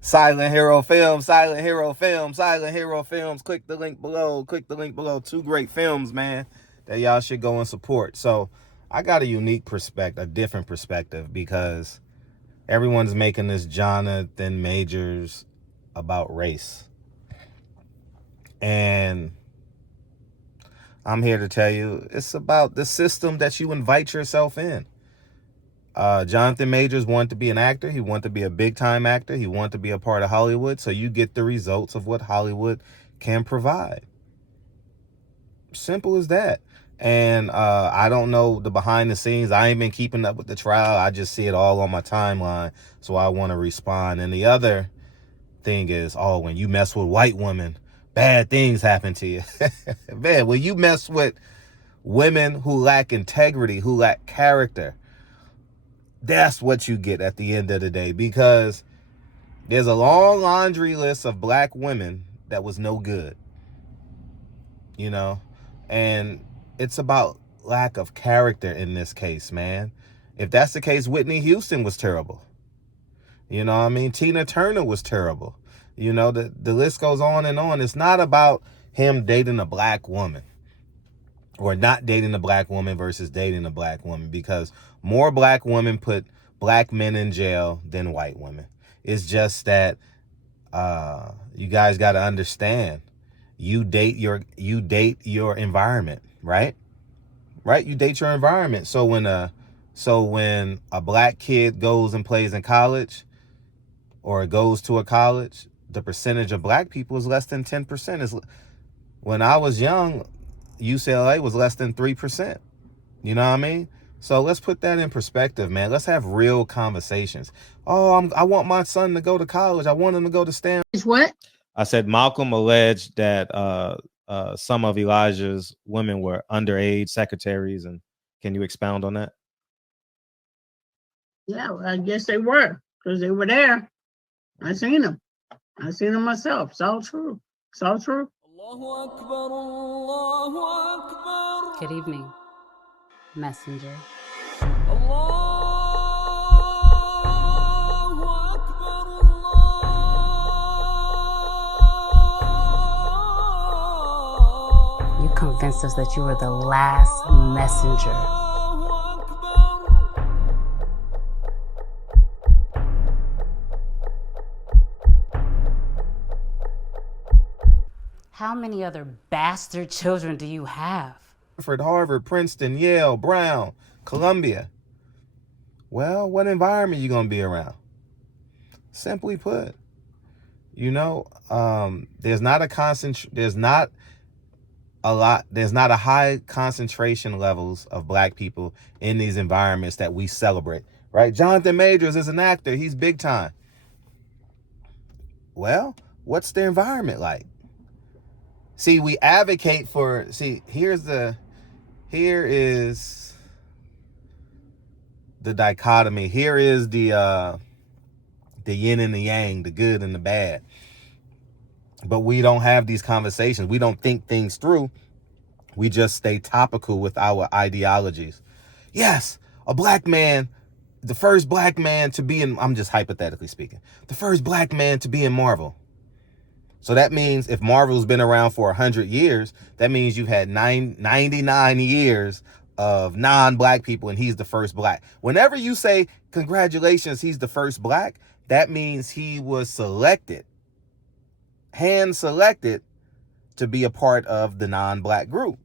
Silent Hero Films, Silent Hero Films, Silent Hero Films. Click the link below. Click the link below. 2 great films, man, that y'all should go and support. So I got a unique perspective, a different perspective, because everyone's making this Jonathan Majors about race. And I'm here to tell you, it's about the system that you invite yourself in. Jonathan Majors wanted to be an actor. He wanted to be a big-time actor. He wanted to be a part of Hollywood. So you get the results of what Hollywood can provide. Simple as that. And I don't know the behind the scenes. I ain't been keeping up with the trial. I just see it all on my timeline. So I want to respond. And the other thing is, when you mess with white women, bad things happen to you. Man, when you mess with women who lack integrity, who lack character, that's what you get at the end of the day, because there's a long laundry list of black women that was no good, and it's about lack of character in this case, man. If that's the case, Whitney Houston was terrible. Tina Turner was terrible. The list goes on and on. It's not about him dating a black woman or not dating a black woman versus dating a black woman, because more black women put black men in jail than white women. It's just that you guys got to understand, you date your environment, right? You date your environment. So when a black kid goes and plays in college or goes to a college, the percentage of black people is less than 10%. When I was young, UCLA was less than 3%. You know what I mean? So let's put that in perspective, man. Let's have real conversations. I want my son to go to college. I want him to go to Stanford. What? I said Malcolm alleged that some of Elijah's women were underage secretaries. And can you expound on that? Yeah, I guess they were, because they were there. I seen them myself. It's all true. Good evening, messenger. You convinced us that you were the last messenger. How many other bastard children do you have? Harvard, Princeton, Yale, Brown, Columbia. Well, what environment are you going to be around? Simply put, there's not a high concentration levels of black people in these environments that we celebrate, right? Jonathan Majors is an actor. He's big time. Well, what's the environment like? See, we advocate for, here is the dichotomy. Here is the yin and the yang, the good and the bad. But we don't have these conversations. We don't think things through. We just stay topical with our ideologies. Yes, a black man, the first black man to be in, I'm just hypothetically speaking, the first black man to be in Marvel. So that means if Marvel's been around for 100 years, that means you've had 99 years of non-black people, and he's the first black. Whenever you say, congratulations, he's the first black, that means he was selected, hand-selected, to be a part of the non-black group.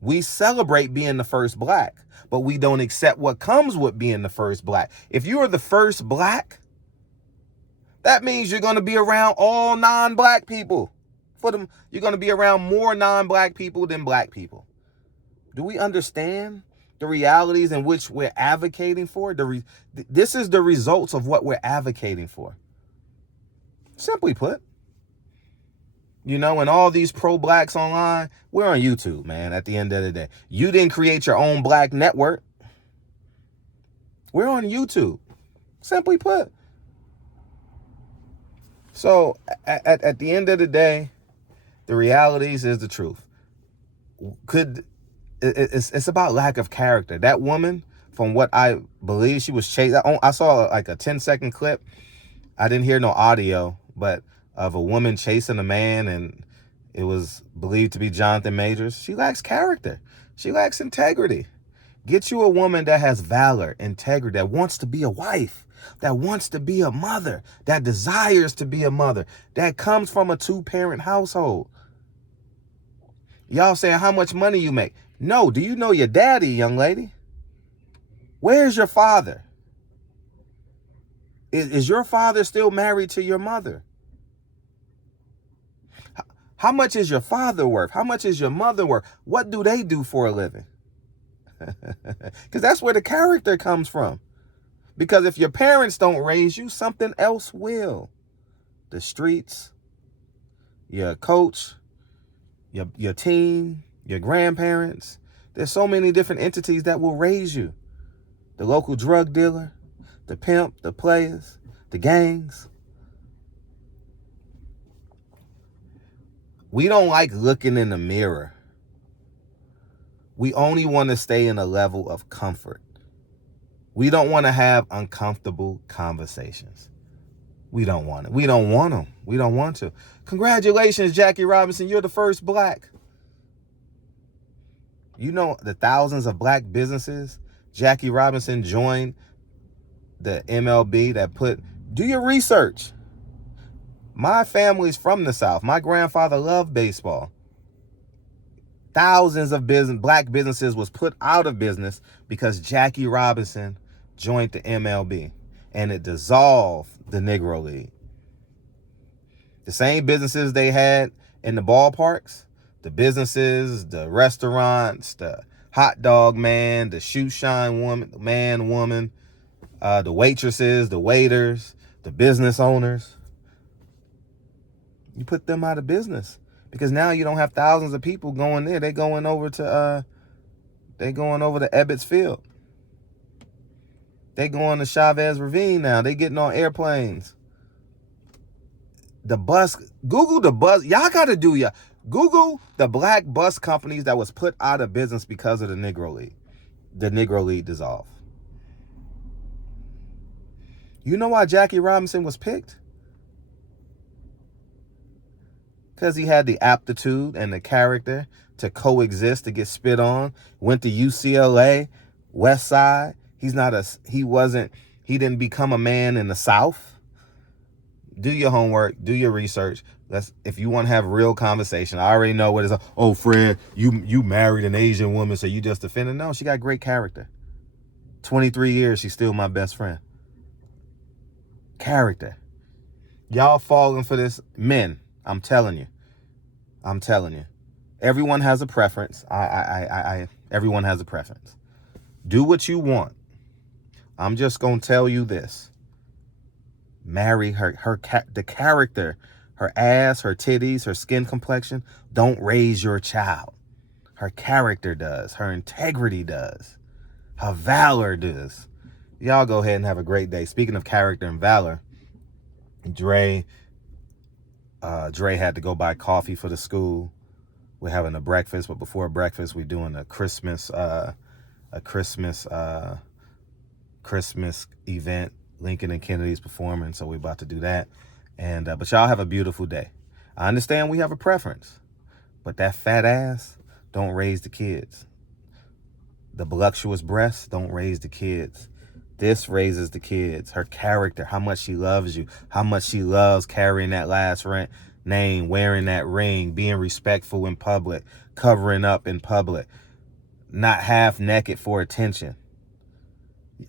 We celebrate being the first black, but we don't accept what comes with being the first black. If you are the first black, that means you're going to be around all non-black people. You're going to be around more non-black people than black people. Do we understand the realities in which we're advocating for? This is the results of what we're advocating for. Simply put. And all these pro-blacks online, we're on YouTube, man, at the end of the day. You didn't create your own black network. We're on YouTube. Simply put. So at the end of the day, the realities is the truth. It's about lack of character. That woman from what I believe, she was chased. I saw like a 10-second clip. I didn't hear no audio, but of a woman chasing a man, and it was believed to be Jonathan Majors. She lacks character. She lacks integrity. Get you a woman that has valor, integrity, that wants to be a wife, that wants to be a mother, that desires to be a mother, that comes from a 2-parent household. Y'all saying how much money you make. No, do you know your daddy, young lady? Where's your father? Is your father still married to your mother? How much is your father worth? How much is your mother worth? What do they do for a living? Because that's where the character comes from. Because if your parents don't raise you, something else will. The streets, your coach, your team, your grandparents. There's so many different entities that will raise you. The local drug dealer, the pimp, the players, the gangs. We don't like looking in the mirror. We only want to stay in a level of comfort. We don't want to have uncomfortable conversations. We don't want it. We don't want them. We don't want to. Congratulations, Jackie Robinson. You're the first black. You know the thousands of black businesses Jackie Robinson joined the MLB that do your research. My family's from the South. My grandfather loved baseball. Thousands of black businesses was put out of business because Jackie Robinson joined the MLB, and it dissolved the Negro League. The same businesses they had in the ballparks, the businesses, the restaurants, the hot dog man, the shoe shine woman, the waitresses, the waiters, the business owners. You put them out of business because now you don't have thousands of people going there. They're going over to Ebbets Field. They going to Chavez Ravine now. They getting on airplanes. The bus, Google the bus. Y'all got to do Google the black bus companies that was put out of business because of the Negro League. The Negro League dissolved. You know why Jackie Robinson was picked? Because he had the aptitude and the character to coexist, to get spit on. Went to UCLA, West Side. He didn't become a man in the South. Do your homework, do your research. If you want to have real conversation. I already know what it's. Oh, Fred, you married an Asian woman, so you just offended. No, she got great character. 23 years, she's still my best friend. Character. Y'all falling for this. Men, I'm telling you. Everyone has a preference. Everyone has a preference. Do what you want. I'm just going to tell you this. Marry the character, her ass, her titties, her skin complexion don't raise your child. Her character does. Her integrity does. Her valor does. Y'all go ahead and have a great day. Speaking of character and valor, Dre had to go buy coffee for the school. We're having a breakfast, but before breakfast, we're doing a Christmas event. Lincoln and Kennedy's performing, so we're about to do that. And but y'all have a beautiful day. I understand we have a preference, but that fat ass don't raise the kids. The voluptuous breasts don't raise the kids. This raises the kids. Her character, how much she loves you, how much she loves carrying that last name, wearing that ring, being respectful in public, covering up in public, not half naked for attention.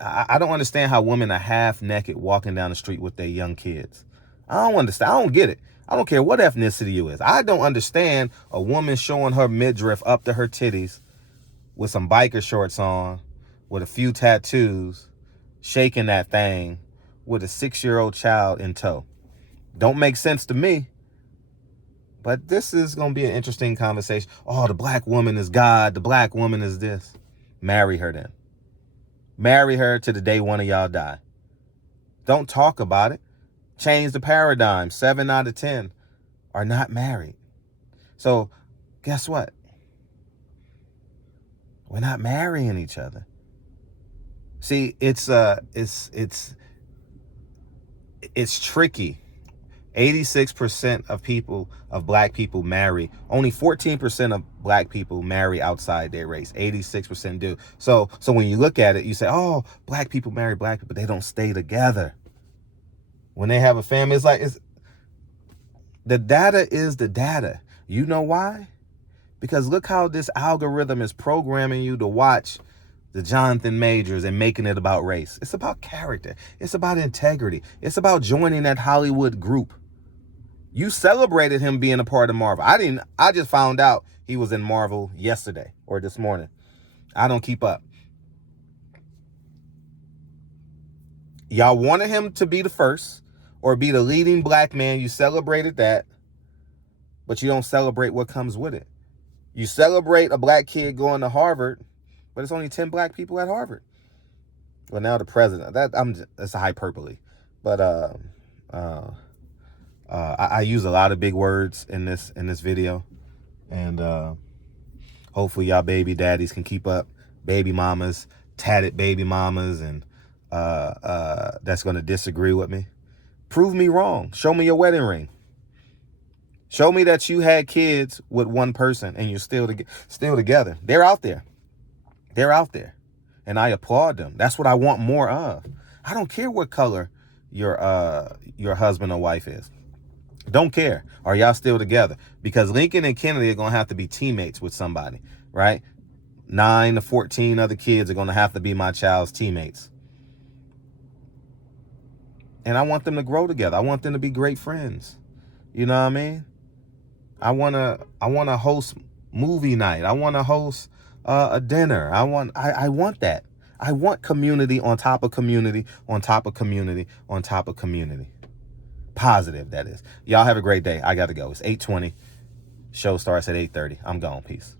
I don't understand how women are half naked walking down the street with their young kids. I don't understand. I don't get it. I don't care what ethnicity you is. I don't understand a woman showing her midriff up to her titties with some biker shorts on, with a few tattoos, shaking that thing with a 6-year-old child in tow. Don't make sense to me. But this is going to be an interesting conversation. Oh, the black woman is God. The black woman is this. Marry her then. Marry her to the day one of y'all die. Don't talk about it. Change the paradigm. 7 out of 10 are not married. So guess what? We're not marrying each other. See, it's tricky. 86% of black people marry. Only 14% of black people marry outside their race. 86% do. So when you look at it, you say, oh, black people marry black people. They don't stay together. When they have a family, the data is the data. You know why? Because look how this algorithm is programming you to watch the Jonathan Majors and making it about race. It's about character. It's about integrity. It's about joining that Hollywood group. You celebrated him being a part of Marvel. I didn't. I just found out he was in Marvel yesterday or this morning. I don't keep up. Y'all wanted him to be the first or be the leading black man. You celebrated that, but you don't celebrate what comes with it. You celebrate a black kid going to Harvard, but it's only 10 black people at Harvard. Well, now the president. That's a hyperbole, but I use a lot of big words in this video, and hopefully y'all baby daddies can keep up. Baby mamas, tatted baby mamas, and that's going to disagree with me. Prove me wrong. Show me your wedding ring. Show me that you had kids with one person and you're still together. They're out there. They're out there, and I applaud them. That's what I want more of. I don't care what color your husband or wife is. Don't care. Are y'all still together? Because Lincoln and Kennedy are going to have to be teammates with somebody, right? 9 to 14 other kids are going to have to be my child's teammates. And I want them to grow together. I want them to be great friends. You know what I mean? I want to host movie night. I want to host a dinner. I want that. I want community on top of community on top of community on top of community. Positive, that is. Y'all have a great day. I got to go. It's 8:20. Show starts at 8:30. I'm gone. Peace.